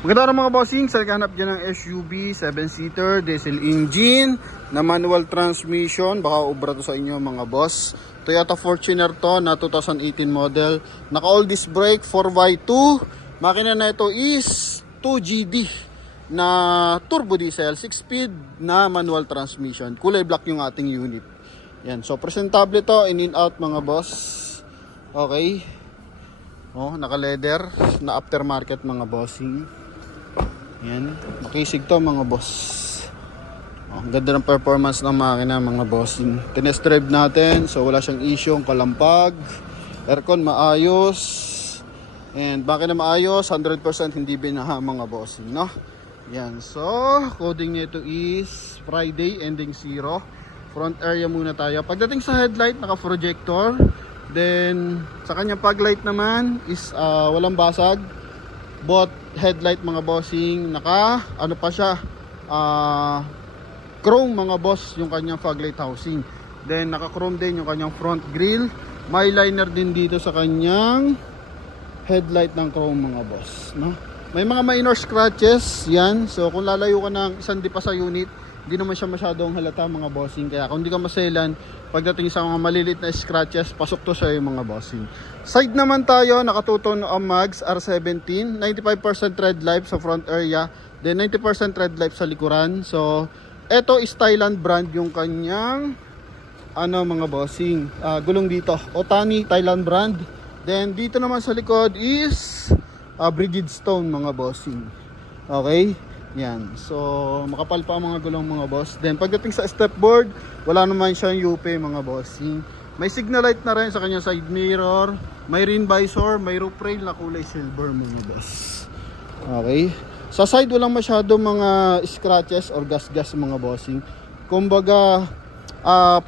Maganda mga bossing, sa naghahanap dyan ng SUV, 7-seater, diesel engine, na manual transmission, baka ubra to sa inyo mga boss. Toyota Fortuner to na 2018 model, naka all disc brake, 4x2, makina na ito is 2GD na turbo diesel, 6-speed na manual transmission. Kulay black yung ating unit. Yan, so presentable to, in out mga boss. Okay. Oh, naka leather na aftermarket mga bossing. Yan, makisig to mga boss. Oh, ganda ng performance ng makina mga bossing. Tinest drive natin, so wala siyang issue, kalampag, aircon maayos, and makina maayos, 100% hindi binaha mga bossing, no? Yan, so coding nito is Friday ending 0. Front area muna tayo. Pagdating sa headlight, naka projector. Then sa kanyang paglight naman is walang basag. Both headlight mga bossing, naka ano pa siya, chrome mga boss yung kanyang fog light housing. Then naka chrome din yung kanyang front grille. May liner din dito sa kanyang headlight ng chrome mga boss, no? May mga minor scratches yan, so kung lalayo ka ng isang dipa sa unit, hindi naman siya masyadong halata mga bossing. Kaya kung hindi ka maselan, pagdating sa mga maliliit na scratches, pasok to sa mga bossing. Side naman tayo, nakatuton ang mags R17, 95% red light sa front area, then 90% red light sa likuran. So eto is Thailand brand yung kanyang mga bossing, gulong dito, Otani Thailand brand. Then dito naman sa likod is Bridgestone mga bossing. Okay, yan, so makapal pa ang mga gulong mga boss. Then pagdating sa step board, wala naman siyang UP mga bossing. May signal light na rin sa kanyang side mirror, may rim visor, may roof rail na kulay silver mga boss. Okay, sa side walang masyado mga scratches or gas-gas mga bossing. Kumbaga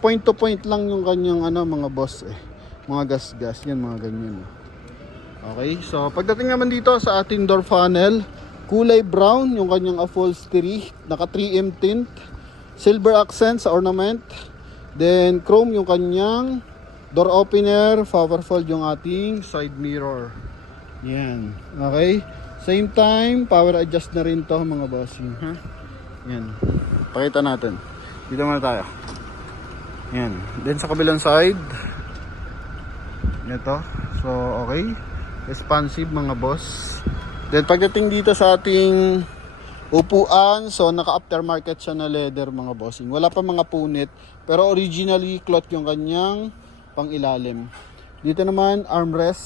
point to point lang yung kanyang mga boss mga gas-gas yan, mga ganyan. Okay, so pagdating naman dito sa ating door panel, kulay brown yung kanyang upholstery, naka 3M tint, silver accent sa ornament, then chrome yung kanyang door opener, power fold yung ating side mirror. Yan, okay. Same time, power adjust na rin to mga bossing, ha? Yan, pakita natin. Dito muna tayo. Yan, then sa kabilang side, ito, so okay, responsive mga boss. Then pagdating dito sa ating upuan, so naka aftermarket siya na leather mga bossing. Wala pa mga punit, pero originally cloth yung kanyang pang ilalim. Dito naman armrest,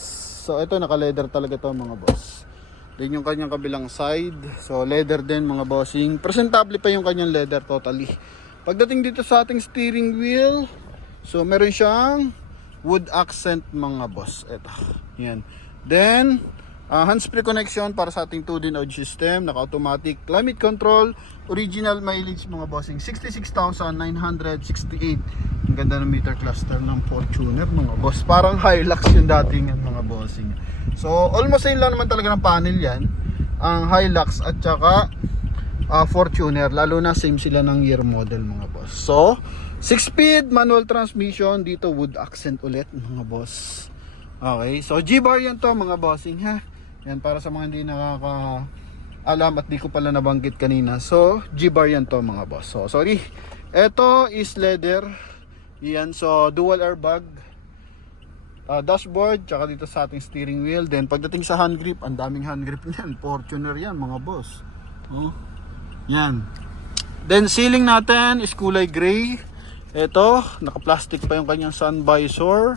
so ito naka leather talaga to mga boss. Then yung kanyang kabilang side, so leather din mga bossing. Presentable pa yung kanyang leather totally. Pagdating dito sa ating steering wheel, so meron siyang wood accent mga boss. Ito, yan. Then hands-free connection para sa ating 2D audio system, naka-automatic climate control, original mileage mga bossing, 66,968. Ang ganda ng meter cluster ng Fortuner mga boss. Parang Hilux yung dating mga bossing. So almost same lang naman talaga ng panel yan, ang Hilux at saka Fortuner, lalo na same sila ng year model mga boss. So 6-speed manual transmission, dito wood accent ulit mga boss. Okay, so G-bar yan to mga bossing, ha. Yan, para sa mga hindi nakakaalam at di ko pala nabanggit kanina. So G-bar yan to mga boss. So sorry, eto is leather. Yan, so dual airbag, dashboard, tsaka dito sa ating steering wheel. Then pagdating sa hand grip, ang daming hand grip niyan, Fortuner yan mga boss. Yan. Then ceiling natin is kulay gray. Ito, naka-plastic pa yung kanyang sun visor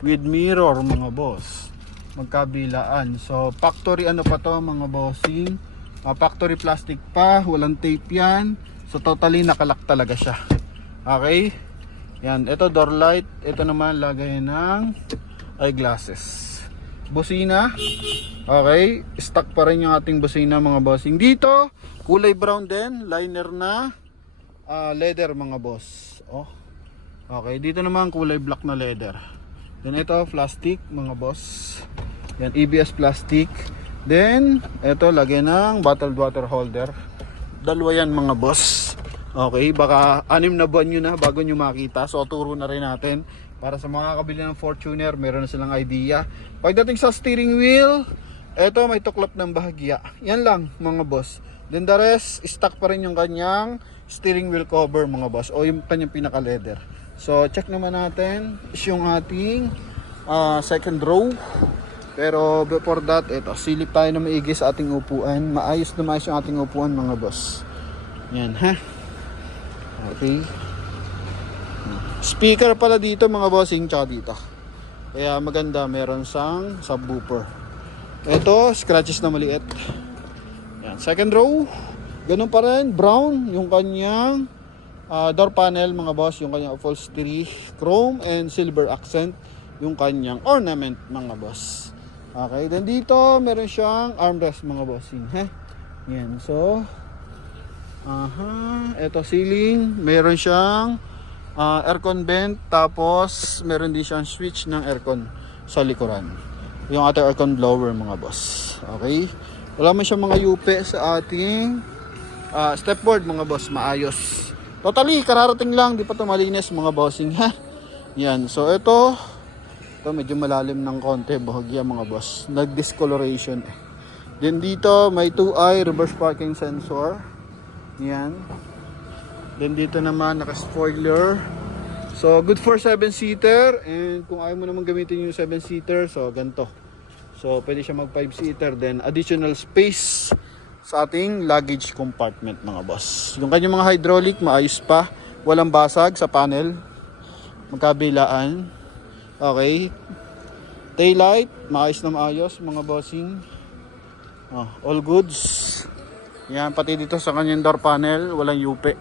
with mirror mga boss. Magkabilaan. So factory pa to mga bossing. Factory plastic pa, walang tape yan. So totally nakalak talaga siya. Okay? Yan, ito door light. Ito naman lagay ng eyeglasses. Busina. Okay, stock pa rin yung ating busina mga bossing. Dito, kulay brown din, liner na leather mga boss. Okay, dito naman kulay black na leather. Then ito plastic mga boss. Yan, ABS plastic. Then ito lagay ng bottled water holder. Dalawa yan mga boss. Okay, baka 6 na buwan nyo na bago nyo makita. So turo na rin natin para sa mga kabili ng Fortuner, meron na silang idea. Pagdating sa steering wheel, Eto, may tuklap ng bahagya. Yan lang mga boss. Then the rest, stock pa rin yung kanyang steering wheel cover mga boss. O yung kanyang pinaka leather. So check naman natin is yung ating second row. Pero before that, eto, silip tayo na maigi sa ating upuan. Maayos na maayos yung ating upuan mga boss. Yan ha. Okay. Speaker pala dito mga bossing, tsaka dito. Kaya maganda, meron sang subwoofer. Ito, scratches na maliit. Yan, second row. Ganun pa rin, brown yung kanyang door panel mga boss, yung kanyang upholstery, chrome and silver accent yung kanyang ornament mga boss. Okay, then dito meron siyang armrest mga bossing, ha? Yan, so ito ceiling, meron siyang aircon vent, tapos meron din siyang switch ng aircon sa likuran. Yung ating aircon blower mga boss. Okay? Wala man siyang mga yupe sa ating stepboard mga boss, maayos. Totally, kararating lang, di pa ito malinis mga bossing ha. Yan, so ito medyo malalim ng konti, bahagya mga boss. Nag-discoloration. Then dito may 2-eye reverse parking sensor. Yan. Then dito naman naka-spoiler. So good for 7-seater, and kung ayaw mo naman gamitin yung 7-seater, so ganito. So pwede siya mag 5-seater, then additional space sa ating luggage compartment mga boss. Yung kanyang mga hydraulic maayos pa, walang basag sa panel, magkabilaan. Okay. Taillight maayos na maayos mga bossing. All goods. Yan, pati dito sa kanyang door panel, walang yupe.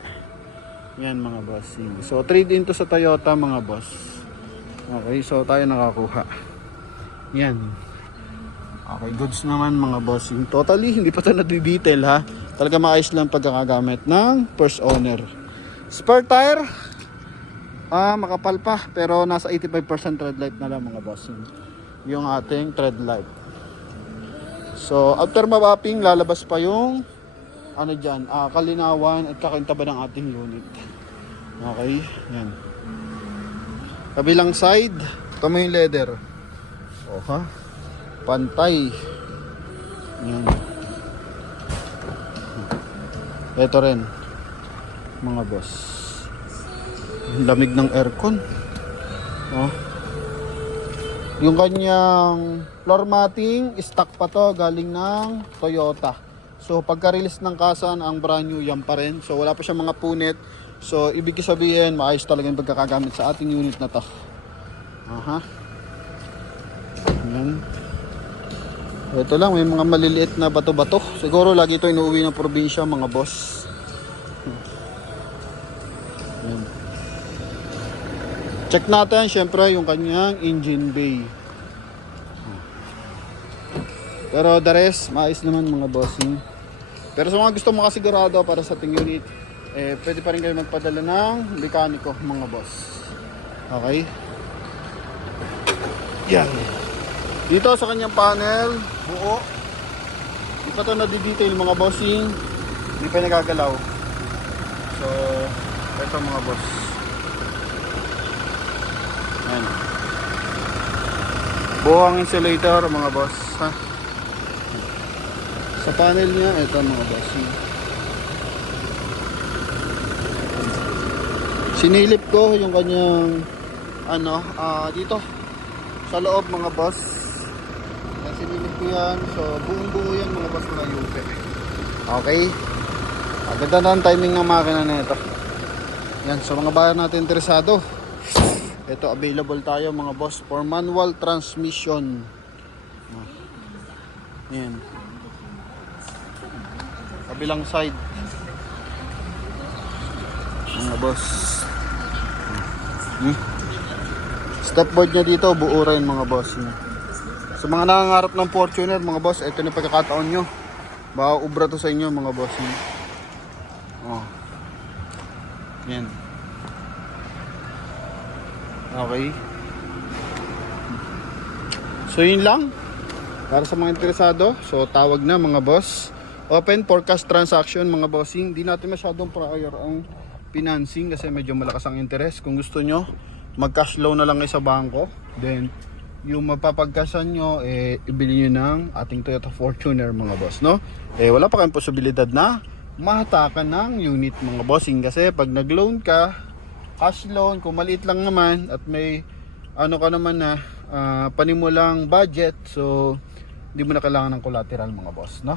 Yan mga bossing. So trade-in to sa Toyota mga boss. Okay, so tayo nakakuha. Yan. Okay, goods naman mga bossing. Totally, hindi pa ito na-detail ha. Talaga maayos lang pagkakagamit ng first owner. Spare tire. Makapal pa, pero nasa 85% tread life na lang mga bossing. Yung ating tread life. So after mapping, lalabas pa yung kalinawan at kakintaba ng ating unit. Okay, yan. Kabilang side, ito mo yung leather. Pantay. Yan. Ito rin, mga boss. Lamig ng aircon. Yung kanyang floor matting, stock pa to, galing ng Toyota. So pagka-release ng kasan, ang brand new yan pa rin. So wala pa siyang mga punit. So ibig sabihin, maayos talaga yung pagkakagamit sa ating unit na to. Yan. Ito lang, may mga maliliit na bato-bato. Siguro lagi ito inuuwi ng probinsya mga boss. Yan. Check natin syempre yung kanyang engine bay. Pero the rest, maayos naman mga bossing. Pero sa mga gusto makasigurado para sa ating unit, pwede pa rin kayo magpadala ng mekaniko mga boss. Okay? Yan. Dito sa kanyang panel, buo. Di pa ito na-detail mga bossing. Hindi pa nagagalaw. So, ito mga boss. Yan. Buo ang insulator mga boss. Ha? Sa panel niya, ito mga bossing. Sinilip ko yung kanyang dito sa loob mga boss. Sinilip ko yan. So buong buo yan mga boss, mga yupe. Okay. Agad na ang timing ng makina na ito. Yan, so mga buyer natin interesado, ito available tayo mga boss for manual transmission. Yan. Kabilang side mga boss. Stepboard niya dito buo rin mga boss. Sa mga nangangarap ng Fortuner mga boss, ito na pagkakataon nyo. Baka ubra to sa inyo mga boss. Yan. Okay. So yun lang para sa mga interesado. So tawag na mga boss. Open for cash transaction mga bossing. Hindi natin masyadong prior ang financing kasi medyo malakas ang interest. Kung gusto nyo, mag cash loan na lang kayo sa bangko. Then yung mapapagkasan nyo, ibili nyo ng ating Toyota Fortuner mga boss, no? Wala pa kayong posibilidad na mahatakan ng unit mga bossing, kasi pag nag-loan ka, cash loan, kung maliit lang naman at may ano ka naman na panimulang budget, so hindi mo na kailangan ng collateral mga boss, no?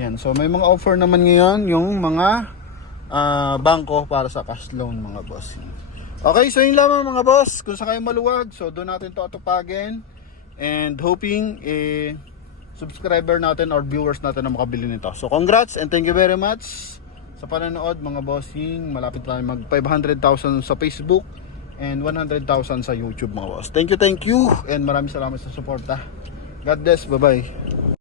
Yan, so may mga offer naman ngayon yung mga bangko para sa cash loan mga boss. Okay, so yun lamang mga boss. Kung sakay maluwag, so doon natin to atupagin. And hoping subscriber natin or viewers natin na makabili nito. So congrats and thank you very much sa panonood mga bossing. Malapit tayo mag 500,000 sa Facebook and 100,000 sa YouTube mga boss. Thank you and maraming salamat sa suporta. God bless, bye bye.